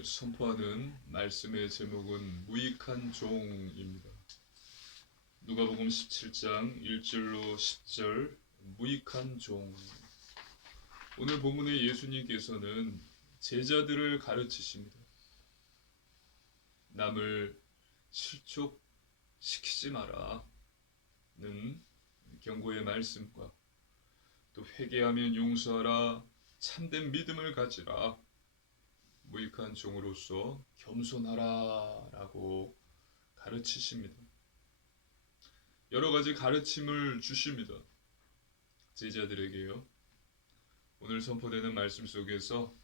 오늘 선포하는 말씀의 제목은 무익한 종입니다. 누가복음 17장 1절로 10절 무익한 종. 오늘 본문의 예수님께서는 제자들을 가르치십니다. 남을 실족시키지 마라는 경고의 말씀과 또 회개하면 용서하라, 참된 믿음을 가지라, 무익한 종으로서 겸손하라 라고 가르치십니다. 여러 가지 가르침을 주십니다. 제자들에게요. 오늘 선포되는 말씀 속에서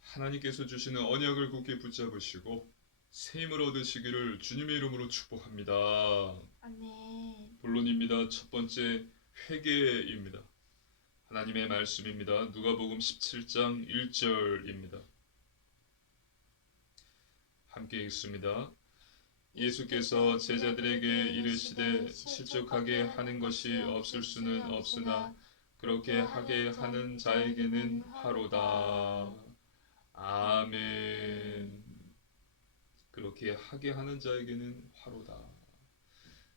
하나님께서 주시는 언약을 굳게 붙잡으시고 새 힘을 얻으시기를 주님의 이름으로 축복합니다. 아멘. 본론입니다. 첫 번째, 회개입니다. 하나님의 말씀입니다. 누가복음 17장 1절입니다. 함께 읽습니다. 예수께서 제자들에게 이르시되 실족하게 하는 것이 없을 수는 없으나 그렇게 하게 하는 자에게는 화로다. 아멘. 그렇게 하게 하는 자에게는 화로다.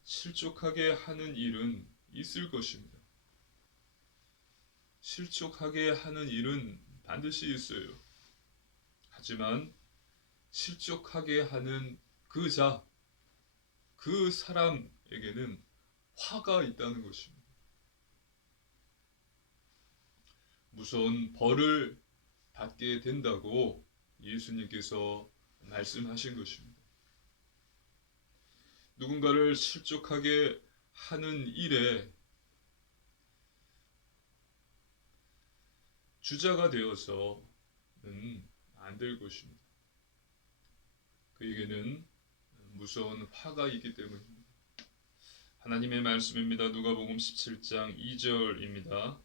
실족하게 하는 일은 있을 것입니다. 실족하게 하는 일은 반드시 있어요. 하지만 실족하게 하는 그 사람에게는 화가 있다는 것입니다. 무서운 벌을 받게 된다고 예수님께서 말씀하신 것입니다. 누군가를 실족하게 하는 일에 주자가 되어서는 안 될 것입니다. 그에게는 무서운 화가 있기 때문입니다. 하나님의 말씀입니다. 누가복음 17장 2절입니다.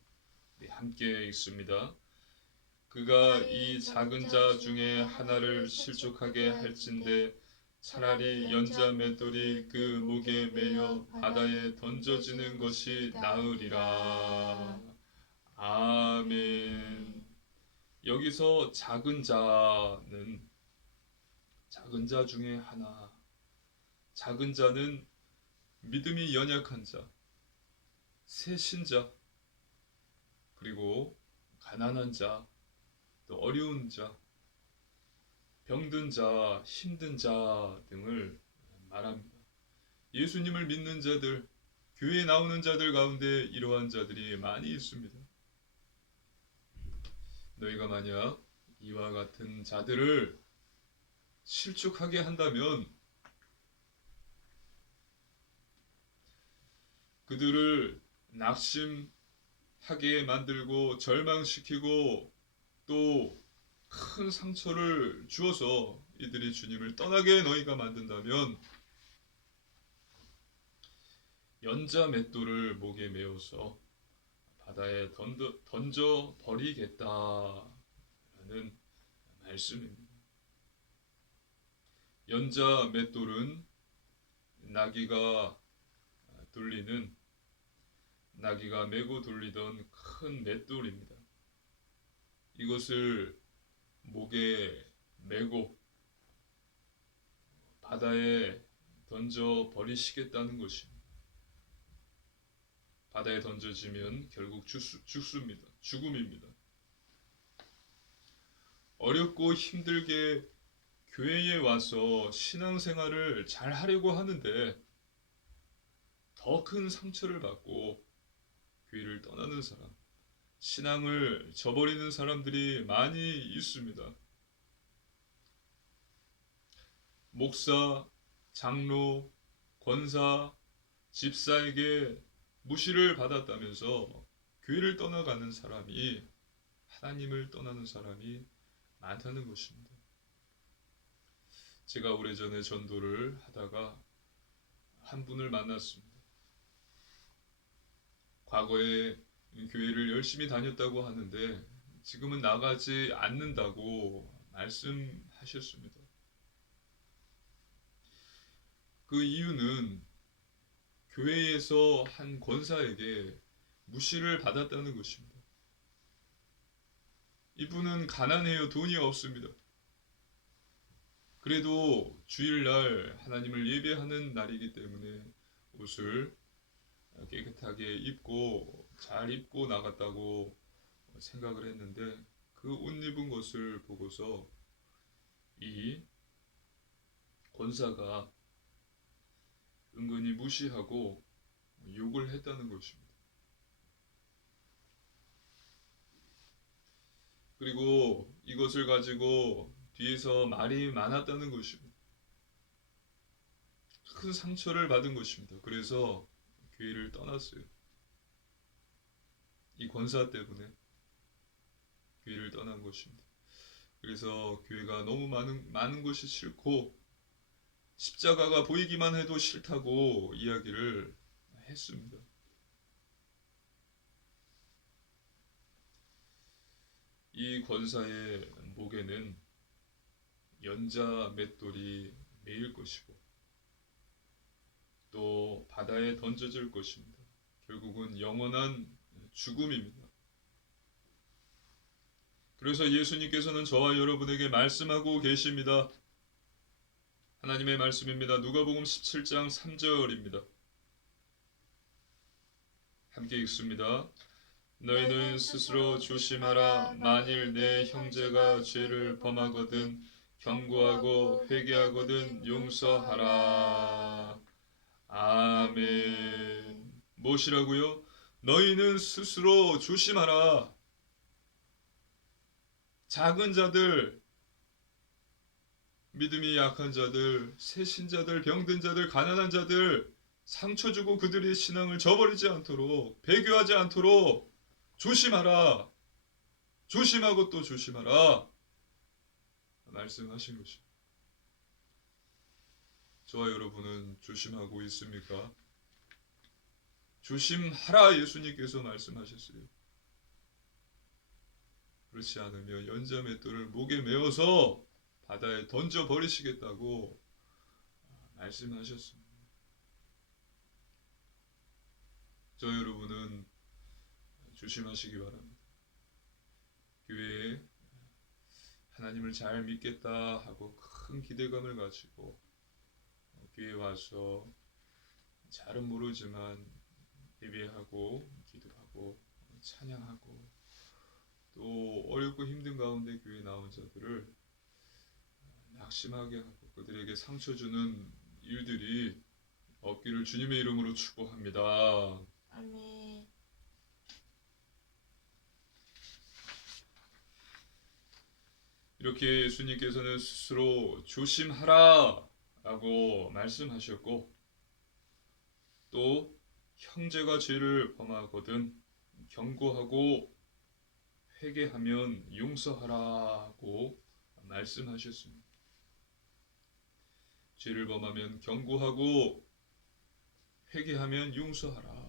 함께 읽습니다. 그가 이 작은 자 중에 하나를 실족하게 할진대 차라리 연자 맷돌이 그 목에 매여 바다에 던져지는 것이 나으리라. 아멘. 여기서 작은 자는 작은 자 중에 하나. 작은 자는 믿음이 연약한 자, 새신자, 그리고 가난한 자, 또 어려운 자, 병든 자, 힘든 자 등을 말합니다. 예수님을 믿는 자들, 교회에 나오는 자들 가운데 이러한 자들이 많이 있습니다. 너희가 만약 이와 같은 자들을 실족하게 한다면 그들을 낙심하게 만들고 절망시키고 또 큰 상처를 주어서 이들이 주님을 떠나게 너희가 만든다면 연자 맷돌을 목에 메어서 바다에 던져 버리겠다라는 말씀입니다. 연자 맷돌은 나귀가 메고 돌리던 큰 맷돌입니다. 이것을 목에 메고 바다에 던져 버리시겠다는 것입니다. 바다에 던져지면 결국 죽습니다. 죽음입니다. 어렵고 힘들게 교회에 와서 신앙생활을 잘 하려고 하는데 더 큰 상처를 받고 교회를 떠나는 사람, 신앙을 저버리는 사람들이 많이 있습니다. 목사, 장로, 권사, 집사에게 무시를 받았다면서 교회를 떠나가는 사람이, 하나님을 떠나는 사람이 많다는 것입니다. 제가 오래전에 전도를 하다가 한 분을 만났습니다. 과거에 교회를 열심히 다녔다고 하는데 지금은 나가지 않는다고 말씀하셨습니다. 그 이유는 교회에서 한 권사에게 무시를 받았다는 것입니다. 이분은 가난해요. 돈이 없습니다. 그래도 주일날 하나님을 예배하는 날이기 때문에 옷을 깨끗하게 입고 잘 입고 나갔다고 생각을 했는데 그 옷 입은 것을 보고서 이 권사가 은근히 무시하고 욕을 했다는 것입니다. 그리고 이것을 가지고 뒤에서 말이 많았다는 것입니다. 큰 상처를 받은 것입니다. 그래서 교회를 떠났어요. 이 권사 때문에 교회를 떠난 것입니다. 그래서 교회가 너무 많은 것이 싫고 십자가가 보이기만 해도 싫다고 이야기를 했습니다. 이 권사의 목에는 연자 맷돌이 매일 것이고 또 바다에 던져질 것입니다. 결국은 영원한 죽음입니다. 그래서 예수님께서는 저와 여러분에게 말씀하고 계십니다. 하나님의 말씀입니다. 누가복음 17장 3절입니다. 함께 읽습니다. 너희는 스스로 조심하라. 만일 내 형제가 죄를 범하거든 경고하고 회개하거든 용서하라. 아멘. 무엇이라고요? 너희는 스스로 조심하라. 작은 자들, 믿음이 약한 자들, 새신자들, 병든 자들, 가난한 자들, 상처 주고 그들의 신앙을 저버리지 않도록, 배교하지 않도록 조심하라. 조심하고 또 조심하라. 말씀하신 것입니다. 저와 여러분은 조심하고 있습니까? 조심하라 예수님께서 말씀하셨어요. 그렇지 않으면 연자 맷돌을 목에 메어서 바다에 던져 버리시겠다고 말씀하셨습니다. 저 여러분은 조심하시기 바랍니다. 교회에 하나님을 잘 믿겠다 하고 큰 기대감을 가지고 교회에 와서 잘은 모르지만 예배하고 기도하고 찬양하고 또 어렵고 힘든 가운데 교회에 나온 자들을 낙심하게 하고 그들에게 상처 주는 일들이 없기를 주님의 이름으로 축복합니다. 아멘. 이렇게 예수님께서는 스스로 조심하라 라고 말씀하셨고 또 형제가 죄를 범하거든 경고하고 회개하면 용서하라고 말씀하셨습니다. 죄를 범하면 경고하고 회개하면 용서하라.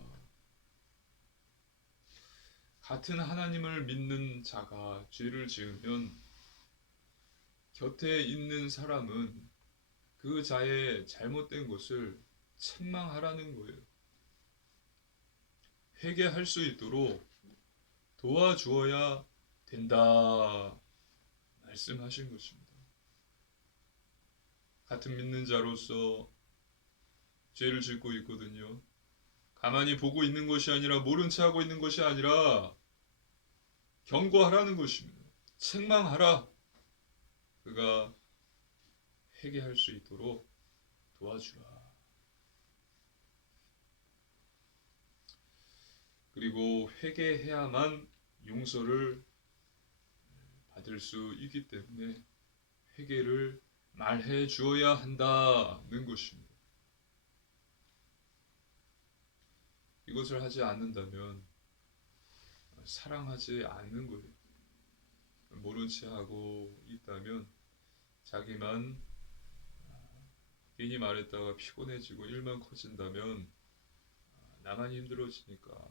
같은 하나님을 믿는 자가 죄를 지으면 곁에 있는 사람은 그 자의 잘못된 것을 책망하라는 거예요. 회개할 수 있도록 도와주어야 된다 말씀하신 것입니다. 같은 믿는 자로서 죄를 짓고 있거든요. 가만히 보고 있는 것이 아니라 모른 채 하고 있는 것이 아니라 경고하라는 것입니다. 책망하라. 그가 회개할 수 있도록 도와주라. 그리고 회개해야만 용서를 받을 수 있기 때문에 회개를 말해 주어야 한다는 것입니다. 이것을 하지 않는다면 사랑하지 않는 거예요. 모른 채 하고 있다면 자기만 괜히 말했다가 피곤해지고 일만 커진다면 나만 힘들어지니까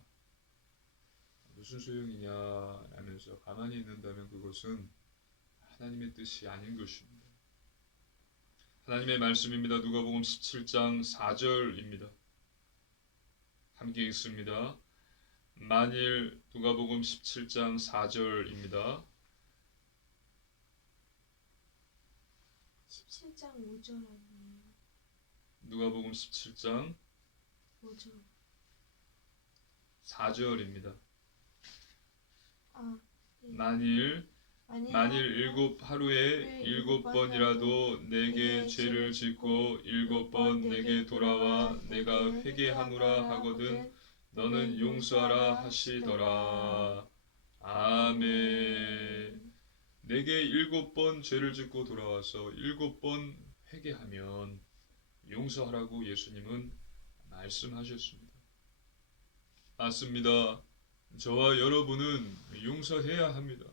무슨 소용이냐 라면서 가만히 있는다면 그것은 하나님의 뜻이 아닌 것입니다. 하나님의 말씀입니다. 누가복음 17장 4절입니다. 함께 읽습니다. 만일 누가복음 17장 4절입니다. 17장 5절 아니에요? 누가복음 17장 5절. 4절입니다. 아, 예. 만일 일곱 하루에 일곱 번이라도 내게 죄를 짓고 일곱 번 내게 돌아와 내가 회개하노라 하거든 너는 용서하라 하시더라. 아멘. 내게 일곱 번 죄를 짓고 돌아와서 일곱 번 회개하면 용서하라고 예수님은 말씀하셨습니다. 맞습니다. 저와 여러분은 용서해야 합니다.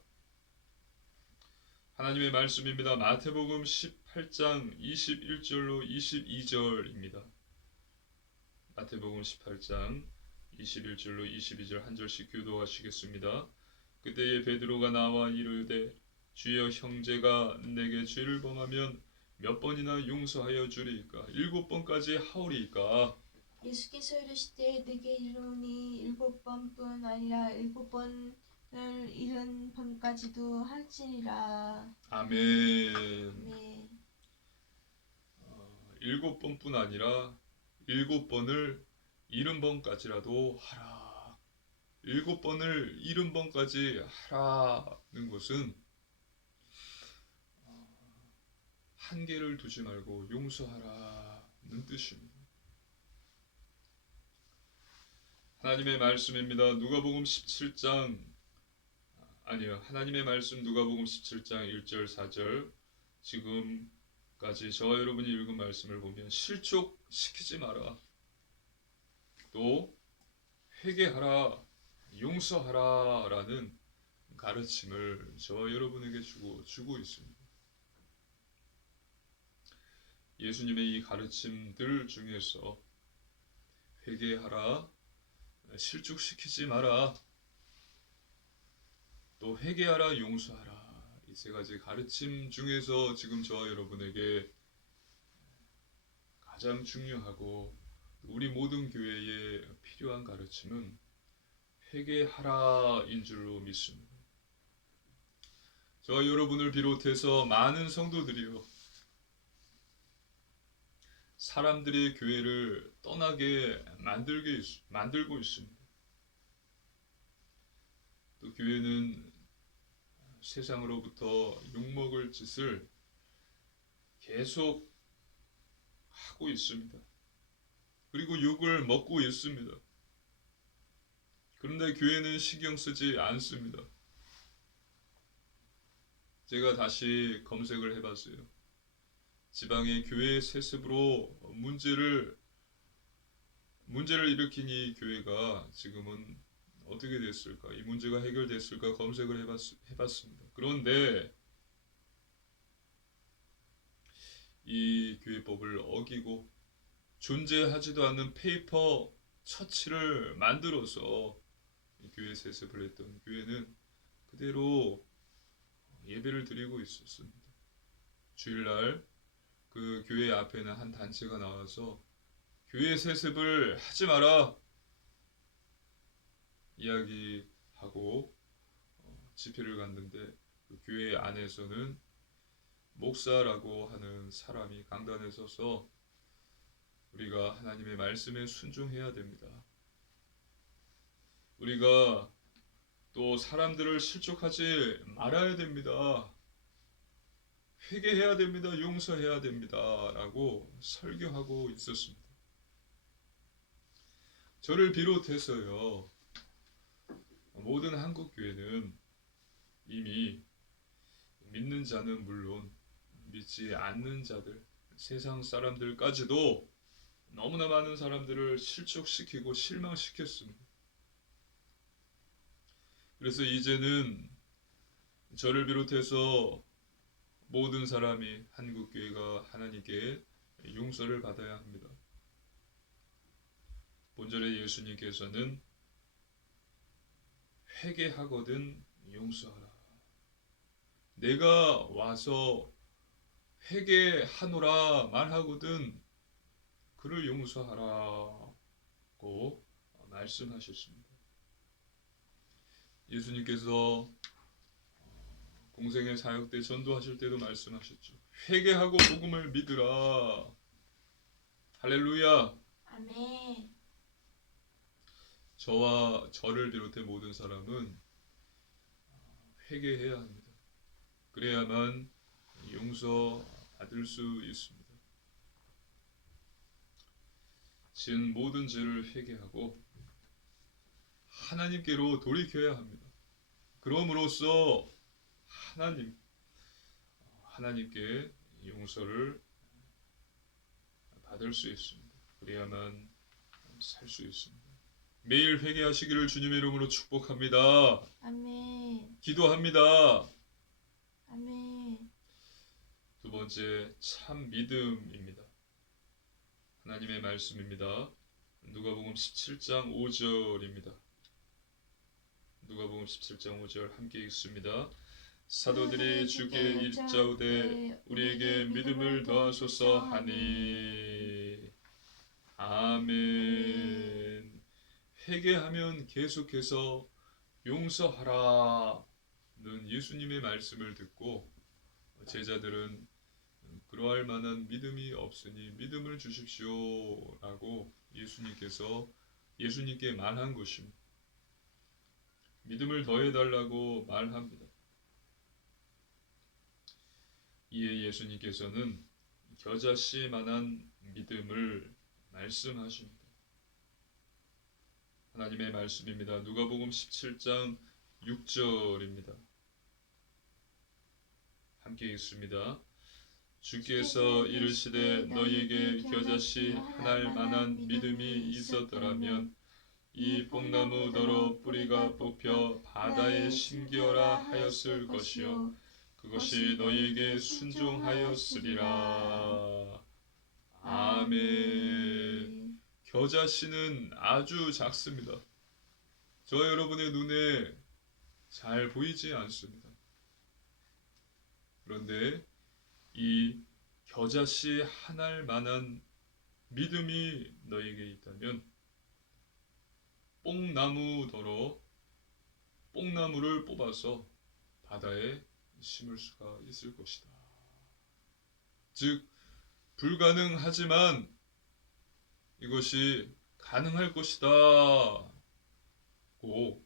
하나님의 말씀입니다. 마태복음 18장 21절로 22절입니다. 마태복음 18장 21절로 22절 한 절씩 교도하시겠습니다. 그때에 베드로가 나와 이르되 주여 형제가 내게 죄를 범하면 몇 번이나 용서하여 주리이까? 일곱 번까지 하오리이까? 예수께서 이르시되 내게 이르노니 일곱 번뿐 아니라 일곱 번을 일흔 번까지도 할지니라. 아멘. 네. 일곱 번뿐 아니라 일곱 번을 70번까지라도 하라. 일곱 번을 70번까지 하라는 것은 한계를 두지 말고 용서하라는 뜻입니다. 하나님의 말씀입니다. 누가복음 17장 하나님의 말씀 누가복음 17장 1절 4절 지금까지 저와 여러분이 읽은 말씀을 보면 실족시키지 마라. 또 회개하라, 용서하라 라는 가르침을 저와 여러분에게 주고 있습니다. 예수님의 이 가르침들 중에서 회개하라, 실족시키지 마라, 또 회개하라, 용서하라 이 세 가지 가르침 중에서 지금 저와 여러분에게 가장 중요하고 우리 모든 교회에 필요한 가르침은 회개하라인 줄로 믿습니다. 저와 여러분을 비롯해서 많은 성도들이요 사람들의 교회를 떠나게 만들고 있습니다. 또 교회는 세상으로부터 욕먹을 짓을 계속 하고 있습니다. 그리고 욕을 먹고 있습니다. 그런데 교회는 신경 쓰지 않습니다. 제가 다시 검색을 해봤어요. 지방의 교회 세습으로 문제를 일으킨 이 교회가 지금은 어떻게 됐을까? 이 문제가 해결됐을까? 검색을 해봤습니다. 그런데 이 교회법을 어기고 존재하지도 않는 페이퍼 처치를 만들어서 이 교회 세습을 했던 교회는 그대로 예배를 드리고 있었습니다. 주일날 그 교회 앞에는 한 단체가 나와서 교회 세습을 하지 마라 이야기하고 집회를 갔는데 그 교회 안에서는 목사라고 하는 사람이 강단에 서서 우리가 하나님의 말씀에 순종해야 됩니다. 우리가 또 사람들을 실족하지 말아야 됩니다. 회개해야 됩니다. 용서해야 됩니다. 라고 설교하고 있었습니다. 저를 비롯해서요. 모든 한국교회는 이미 믿는 자는 물론 믿지 않는 자들, 세상 사람들까지도 너무나 많은 사람들을 실족시키고 실망시켰습니다. 그래서 이제는 저를 비롯해서 모든 사람이 한국교회가 하나님께 용서를 받아야 합니다. 본절에 예수님께서는 회개하거든 용서하라. 내가 와서 회개하노라 말하거든 그를 용서하라고 말씀하셨습니다. 예수님께서 공생의 사역 때 전도하실 때도 말씀하셨죠. 회개하고 복음을 믿으라. 할렐루야. 아멘. 저와 저를 비롯해 모든 사람은 회개해야 합니다. 그래야만 용서 받을 수 있습니다. 지은 모든 죄를 회개하고 하나님께로 돌이켜야 합니다. 그럼으로써 하나님께 용서를 받을 수 있습니다. 그래야만 살 수 있습니다. 매일 회개하시기를 주님의 이름으로 축복합니다. 아멘. 기도합니다. 아멘. 두 번째, 참 믿음입니다. 하나님의 말씀입니다. 누가복음 17장 5절입니다. 누가복음 17장 5절 함께 읽습니다. 사도들이 주께 일자오되 우리에게 믿음을 더하소서 하니. 아멘. 회개하면 계속해서 용서하라는 예수님의 말씀을 듣고 제자들은 그러할 만한 믿음이 없으니 믿음을 주십시오 라고 예수님께 말한 것입니다. 믿음을 더해달라고 말합니다. 이에 예수님께서는 겨자씨만한 믿음을 말씀하십니다. 하나님의 말씀입니다. 누가복음 17장 6절입니다. 함께 읽습니다. 주께서 이르시되 너희에게 겨자씨 하나일 만한 믿음이 있었더라면 이 뽕나무더러 뿌리가 뽑혀 바다에 심기어라 하였을 것이요 그것이 너희에게 순종하였으리라. 아멘. 겨자씨는 아주 작습니다. 저 여러분의 눈에 잘 보이지 않습니다. 그런데 이 겨자씨 하나일 만한 믿음이 너에게 있다면 뽕나무를 뽑아서 바다에 심을 수가 있을 것이다. 즉 불가능하지만 이것이 가능할 것이다 고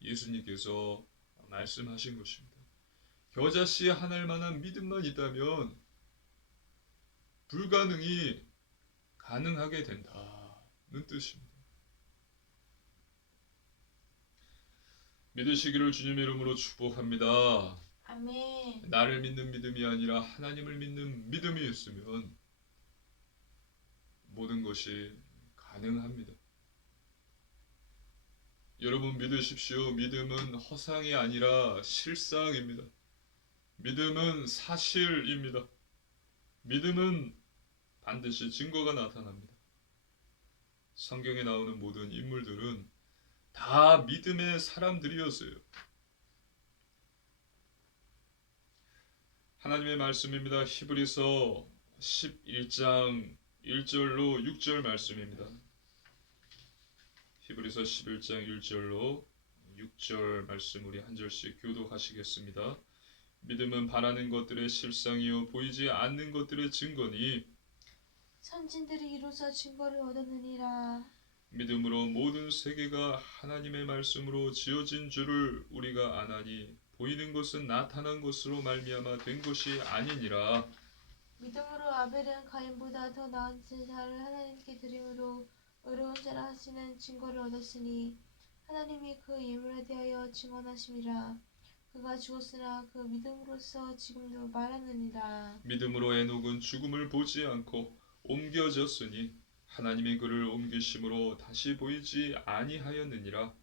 예수님께서 말씀하신 것입니다. 겨자씨 하나일 만한 믿음만 있다면 불가능이 가능하게 된다는 뜻입니다. 믿으시기를 주님의 이름으로 축복합니다. 아멘. 나를 믿는 믿음이 아니라 하나님을 믿는 믿음이 있으면 모든 것이 가능합니다. 여러분 믿으십시오. 믿음은 허상이 아니라 실상입니다. 믿음은 사실입니다. 믿음은 반드시 증거가 나타납니다. 성경에 나오는 모든 인물들은 다 믿음의 사람들이었어요. 하나님의 말씀입니다. 히브리서 11장 1절로 6절 말씀입니다. 히브리서 11장 1절로 6절 말씀 우리 한 절씩 교독하시겠습니다. 믿음은 바라는 것들의 실상이요 보이지 않는 것들의 증거니 선진들이 이로써 증거를 얻었느니라. 믿음으로 모든 세계가 하나님의 말씀으로 지어진 줄을 우리가 아나니 보이는 것은 나타난 것으로 말미암아 된 것이 아니니라. 믿음으로 아벨은 가인보다 더 나은 제사를 하나님께 드림으로 의로운 자라 하시는 증거를 얻었으니 하나님이 그 예물에 대하여 증언하심이라. 그가 죽었으나 그 믿음으로써 지금도 말하느니라. 믿음으로 에녹은 죽음을 보지 않고 옮겨졌으니 하나님이 그를 옮기심으로 다시 보이지 아니하였느니라.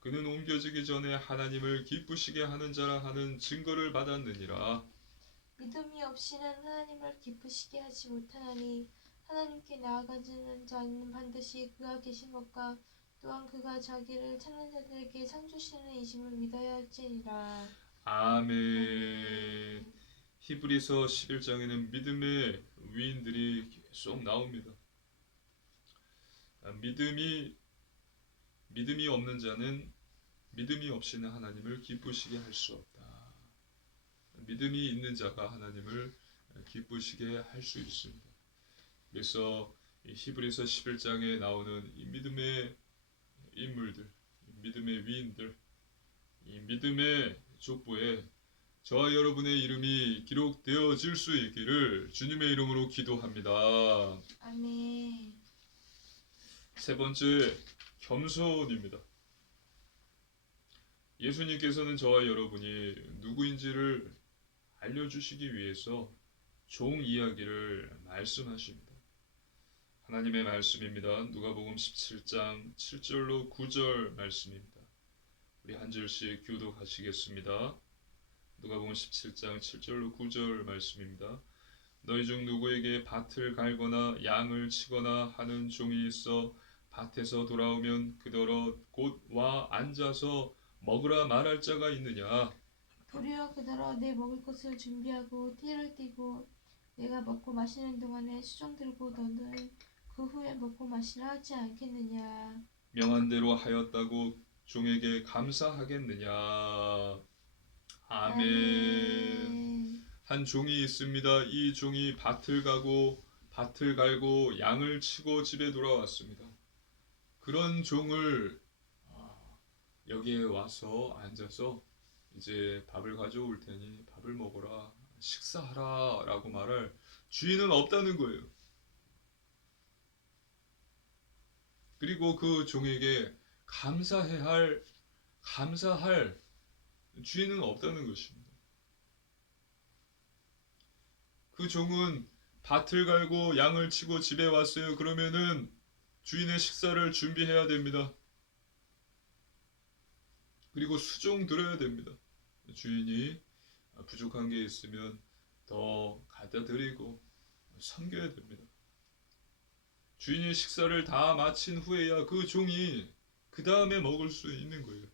그는 옮겨지기 전에 하나님을 기쁘시게 하는 자라 하는 증거를 받았느니라. 믿음이 없이는 하나님을 기쁘시게 하지 못하나니 하나님께 나아가는 자는 반드시 그가 계신 것과 또한 그가 자기를 찾는 자들에게 상 주시는 이심을 믿어야 할지니라. 아멘. 히브리서 11장에는 믿음의 위인들이 계속 나옵니다. 믿음이 없는 자는 믿음이 없이는 하나님을 기쁘시게 할 수 없다. 믿음이 있는 자가 하나님을 기쁘시게 할 수 있습니다. 그래서 히브리서 11장에 나오는 이 믿음의 인물들, 이 믿음의 위인들, 이 믿음의 족보에 저와 여러분의 이름이 기록되어질 수 있기를 주님의 이름으로 기도합니다. 아멘. 세 번째, 겸손입니다. 예수님께서는 저와 여러분이 누구인지를 알려주시기 위해서 종 이야기를 말씀하십니다. 하나님의 말씀입니다. 누가복음 17장 7절로 9절 말씀입니다. 우리 한 절씩 교독하시겠습니다. 누가복음 17장 7절로 9절 말씀입니다. 너희 중 누구에게 밭을 갈거나 양을 치거나 하는 종이 있어 밭에서 돌아오면 그더러 곧 와 앉아서 먹으라 말할 자가 있느냐? 도리어 그더러 내 먹을 것을 준비하고 띠를 띠고 내가 먹고 마시는 동안에 수종 들고 너는 그 후에 먹고 마시라 하지 않겠느냐. 명한 대로 하였다고 종에게 감사하겠느냐? 아멘. 한 종이 있습니다. 이 종이 밭을 갈고 양을 치고 집에 돌아왔습니다. 그런 종을 여기에 와서 앉아서 이제 밥을 가져올 테니 밥을 먹어라, 식사하라 라고 말할 주인은 없다는 거예요. 그리고 그 종에게 감사할 주인은 없다는 것입니다. 그 종은 밭을 갈고 양을 치고 집에 왔어요. 그러면은 주인의 식사를 준비해야 됩니다. 그리고 수종 들어야 됩니다. 주인이 부족한 게 있으면 더 갖다 드리고 섬겨야 됩니다. 주인이 식사를 다 마친 후에야 그 종이 그 다음에 먹을 수 있는 거예요.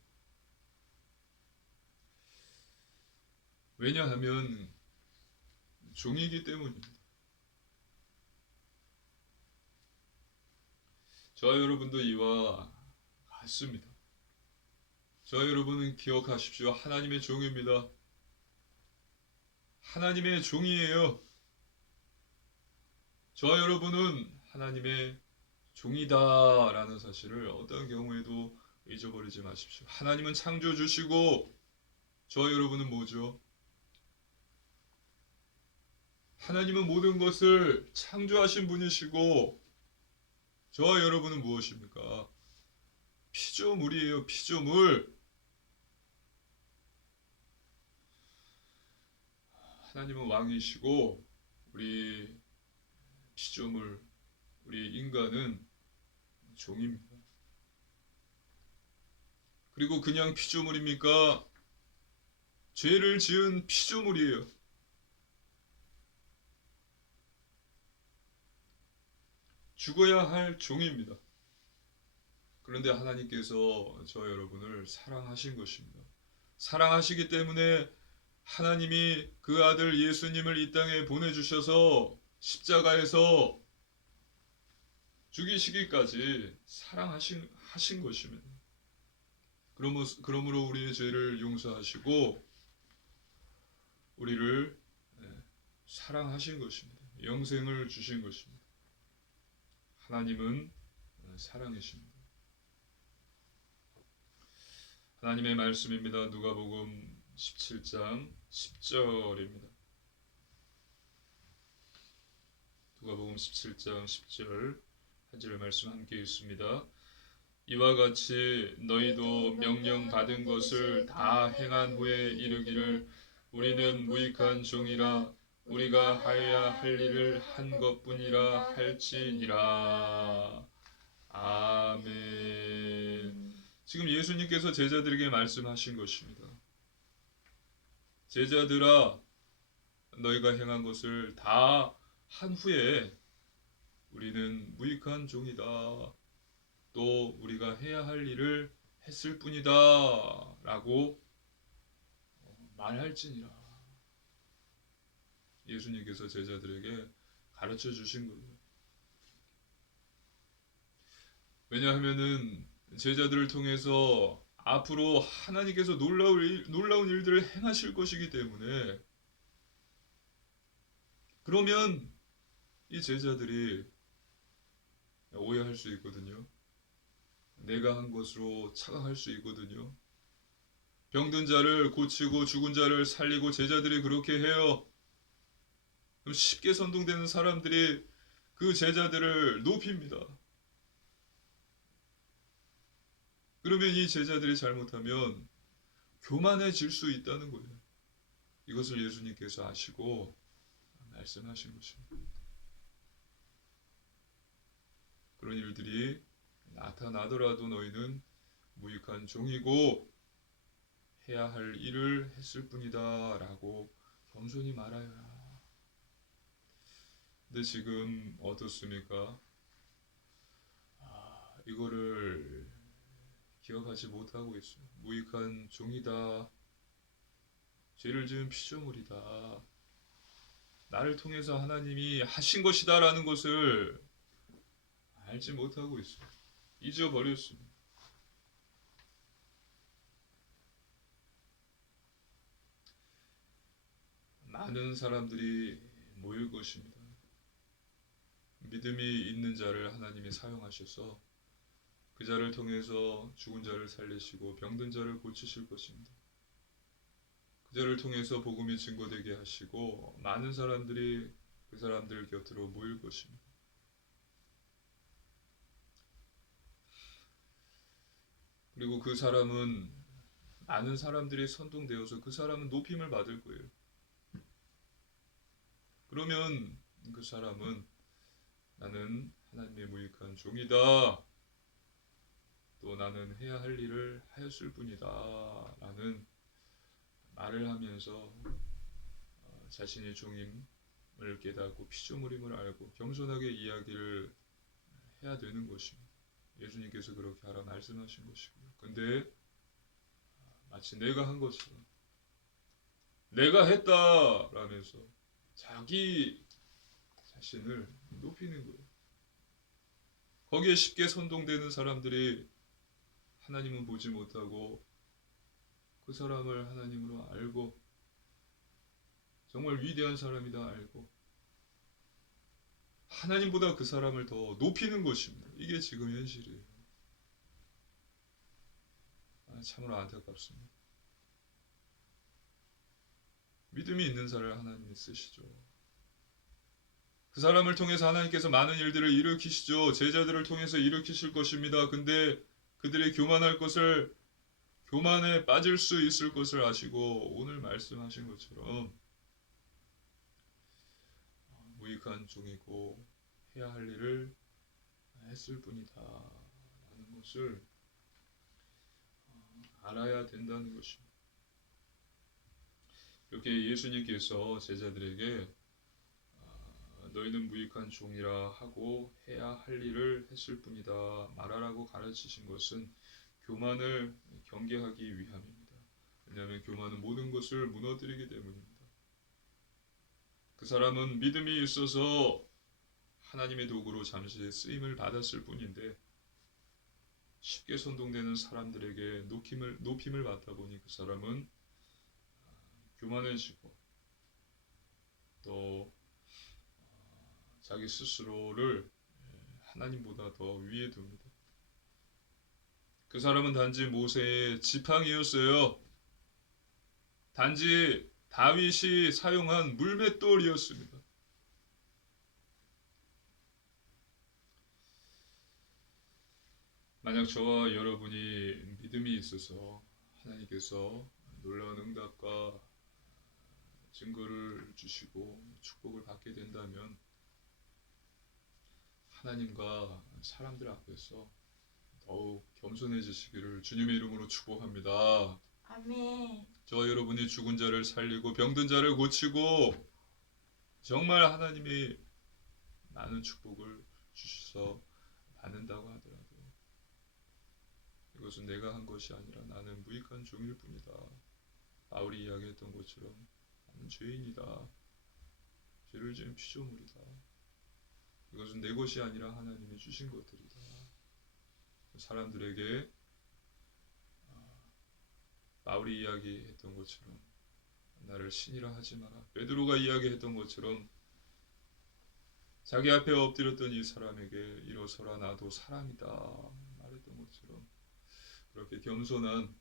왜냐하면 종이기 때문입니다. 저와 여러분도 이와 같습니다. 저와 여러분은 기억하십시오. 하나님의 종입니다. 하나님의 종이에요. 저와 여러분은 하나님의 종이다라는 사실을 어떤 경우에도 잊어버리지 마십시오. 하나님은 창조주시고 저와 여러분은 뭐죠? 하나님은 모든 것을 창조하신 분이시고 저와 여러분은 무엇입니까? 피조물이에요. 피조물. 하나님은 왕이시고 우리 피조물, 우리 인간은 종입니다. 그리고 그냥 피조물입니까? 죄를 지은 피조물이에요. 죽어야 할 종입니다. 그런데 하나님께서 저와 여러분을 사랑하신 것입니다. 사랑하시기 때문에 하나님이 그 아들 예수님을 이 땅에 보내주셔서 십자가에서 죽이시기까지 사랑하신 것입니다. 그러므로 우리의 죄를 용서하시고 우리를 사랑하신 것입니다. 영생을 주신 것입니다. 하나님은 사랑이십니다. 하나님의 말씀입니다. 누가복음 17장 10절입니다. 누가복음 17장 10절 한 절 말씀 함께 읽습니다. 이와 같이 너희도 명령 받은 것을 다 행한 후에 이르기를 우리는 무익한 종이라 우리가 하여야 할 일을 한 것뿐이라 할지니라. 아멘. 지금 예수님께서 제자들에게 말씀하신 것입니다. 제자들아, 너희가 행한 것을 다 한 후에 우리는 무익한 종이다. 또 우리가 해야 할 일을 했을 뿐이다. 라고 말할지니라. 예수님께서 제자들에게 가르쳐 주신 거예요. 왜냐하면은 제자들을 통해서 앞으로 하나님께서 놀라운 일들을 행하실 것이기 때문에 그러면 이 제자들이 오해할 수 있거든요. 내가 한 것으로 착각할 수 있거든요. 병든 자를 고치고 죽은 자를 살리고 제자들이 그렇게 해요. 그럼 쉽게 선동되는 사람들이 그 제자들을 높입니다. 그러면 이 제자들이 잘못하면 교만해질 수 있다는 거예요. 이것을 예수님께서 아시고 말씀하신 것입니다. 그런 일들이 나타나더라도 너희는 무익한 종이고 해야 할 일을 했을 뿐이다 라고 겸손히 말하여라. 근데 지금 어떻습니까? 이거를 기억하지 못하고 있어요. 무익한 종이다. 죄를 지은 피조물이다. 나를 통해서 하나님이 하신 것이다 라는 것을 알지 못하고 있어요. 잊어버렸습니다. 많은 사람들이 모일 것입니다. 믿음이 있는 자를 하나님이 사용하셔서 그 자를 통해서 죽은 자를 살리시고 병든 자를 고치실 것입니다. 그 자를 통해서 복음이 증거되게 하시고 많은 사람들이 그 사람들 곁으로 모일 것입니다. 그리고 그 사람은 많은 사람들이 선동되어서 그 사람은 높임을 받을 거예요. 그러면 그 사람은 나는 하나님의 무익한 종이다. 또 나는 해야 할 일을 하였을 뿐이다. 라는 말을 하면서 자신의 종임을 깨닫고 피조물임을 알고 겸손하게 이야기를 해야 되는 것입니다. 예수님께서 그렇게 하라 말씀하신 것이고요. 근데 마치 내가 한 것처럼 내가 했다 라면서 자기 자신을 높이는 거예요. 거기에 쉽게 선동되는 사람들이 하나님은 보지 못하고 그 사람을 하나님으로 알고 정말 위대한 사람이다 알고 하나님보다 그 사람을 더 높이는 것입니다. 이게 지금 현실이에요. 참으로 안타깝습니다. 믿음이 있는 자를 하나님이 쓰시죠. 그 사람을 통해서 하나님께서 많은 일들을 일으키시죠. 제자들을 통해서 일으키실 것입니다. 근데 그들이 교만할 것을 교만에 빠질 수 있을 것을 아시고 오늘 말씀하신 것처럼 무익한 종이고 해야 할 일을 했을 뿐이다 라는 것을 알아야 된다는 것입니다. 이렇게 예수님께서 제자들에게 너희는 무익한 종이라 하고 해야 할 일을 했을 뿐이다 말하라고 가르치신 것은 교만을 경계하기 위함입니다. 왜냐하면 교만은 모든 것을 무너뜨리기 때문입니다. 그 사람은 믿음이 있어서 하나님의 도구로 잠시 쓰임을 받았을 뿐인데 쉽게 선동되는 사람들에게 높임을 받다 보니 그 사람은 교만해지고 또 자기 스스로를 하나님보다 더 위에 둡니다. 그 사람은 단지 모세의 지팡이였어요. 단지 다윗이 사용한 물맷돌이었습니다. 만약 저와 여러분이 믿음이 있어서 하나님께서 놀라운 응답과 증거를 주시고 축복을 받게 된다면 하나님과 사람들 앞에서 더욱 겸손해지시기를 주님의 이름으로 축복합니다. 아멘. 저와 여러분이 죽은 자를 살리고 병든 자를 고치고 정말 하나님이 많은 축복을 주셔서 받는다고 하더라도 이것은 내가 한 것이 아니라 나는 무익한 종일 뿐이다. 바울이 이야기했던 것처럼 나는 죄인이다. 죄를 지은 피조물이다. 이것은 내 것이 아니라 하나님이 주신 것들이다. 사람들에게 바울이 이야기했던 것처럼 나를 신이라 하지 마라. 베드로가 이야기했던 것처럼 자기 앞에 엎드렸던 이 사람에게 일어서라 나도 사람이다 말했던 것처럼 그렇게 겸손한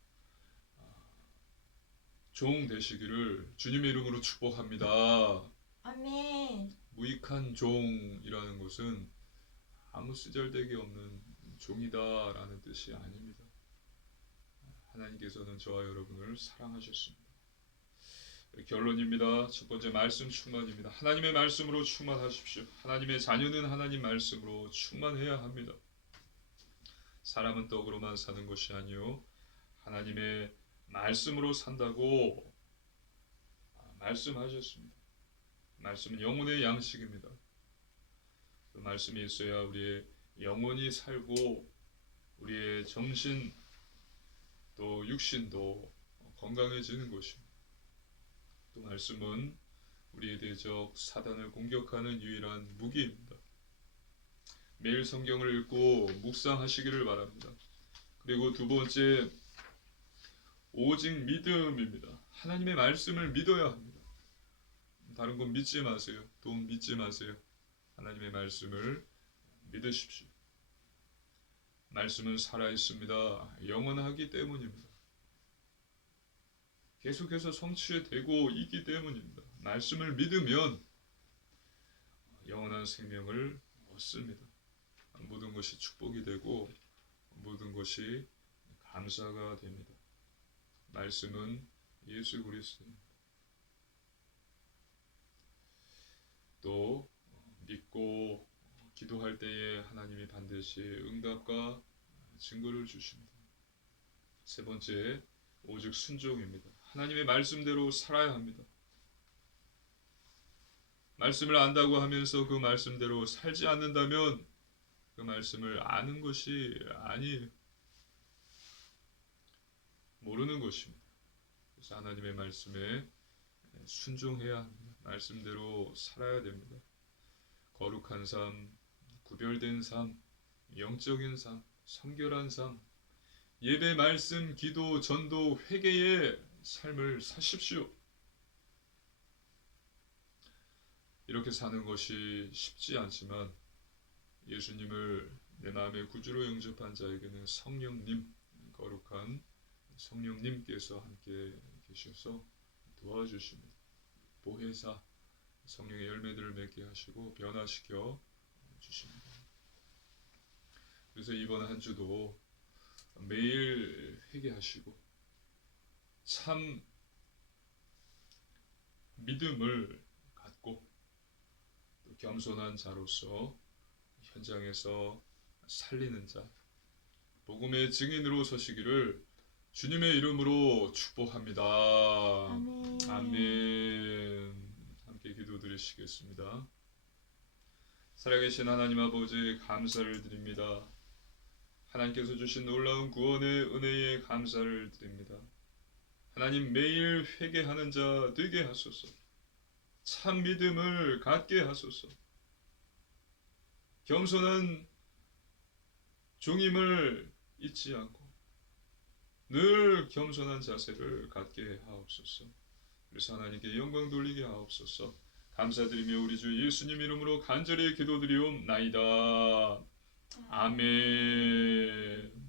종 되시기를 주님의 이름으로 축복합니다. 아멘. 무익한 종이라는 것은 아무 쓰잘데기 없는 종이다라는 뜻이 아닙니다. 하나님께서는 저와 여러분을 사랑하셨습니다. 결론입니다. 첫 번째 말씀 충만입니다. 하나님의 말씀으로 충만하십시오. 하나님의 자녀는 하나님 말씀으로 충만해야 합니다. 사람은 떡으로만 사는 것이 아니요 하나님의 말씀으로 산다고 말씀하셨습니다. 말씀은 영혼의 양식입니다. 그 말씀이 있어야 우리의 영혼이 살고 우리의 정신 또 육신도 건강해지는 것입니다. 또 말씀은 우리의 대적 사단을 공격하는 유일한 무기입니다. 매일 성경을 읽고 묵상하시기를 바랍니다. 그리고 두 번째, 오직 믿음입니다. 하나님의 말씀을 믿어야 합니다. 다른 건 믿지 마세요. 돈 믿지 마세요. 하나님의 말씀을 믿으십시오. 말씀은 살아있습니다. 영원하기 때문입니다. 계속해서 성취되고 있기 때문입니다. 말씀을 믿으면 영원한 생명을 얻습니다. 모든 것이 축복이 되고 모든 것이 감사가 됩니다. 말씀은 예수 그리스도입니다. 또 믿고 기도할 때에 하나님이 반드시 응답과 증거를 주십니다. 세 번째, 오직 순종입니다. 하나님의 말씀대로 살아야 합니다. 말씀을 안다고 하면서 그 말씀대로 살지 않는다면 그 말씀을 아는 것이 아니에요. 모르는 것입니다. 그래서 하나님의 말씀에 순종해야 합니다. 말씀대로 살아야 됩니다. 거룩한 삶, 구별된 삶, 영적인 삶, 성결한 삶, 예배, 말씀, 기도, 전도, 회개의 삶을 사십시오. 이렇게 사는 것이 쉽지 않지만 예수님을 내 마음의 구주로 영접한 자에게는 성령님, 거룩한 성령님께서 함께 계셔서 도와주십니다. 보혜사, 성령의 열매들을 맺게 하시고 변화시켜 주십니다. 그래서 이번 한 주도 매일 회개하시고 참 믿음을 갖고 또 겸손한 자로서 현장에서 살리는 자, 복음의 증인으로 서시기를 주님의 이름으로 축복합니다. 아멘. 아멘. 함께 기도드리시겠습니다. 살아계신 하나님 아버지 감사를 드립니다. 하나님께서 주신 놀라운 구원의 은혜에 감사를 드립니다. 하나님 매일 회개하는 자 되게 하소서. 참 믿음을 갖게 하소서. 겸손한 종임을 잊지 않고 늘 겸손한 자세를 갖게 하옵소서. 그래서 하나님께 영광 돌리게 하옵소서. 감사드리며 우리 주 예수님 이름으로 간절히 기도드리옵나이다. 아멘.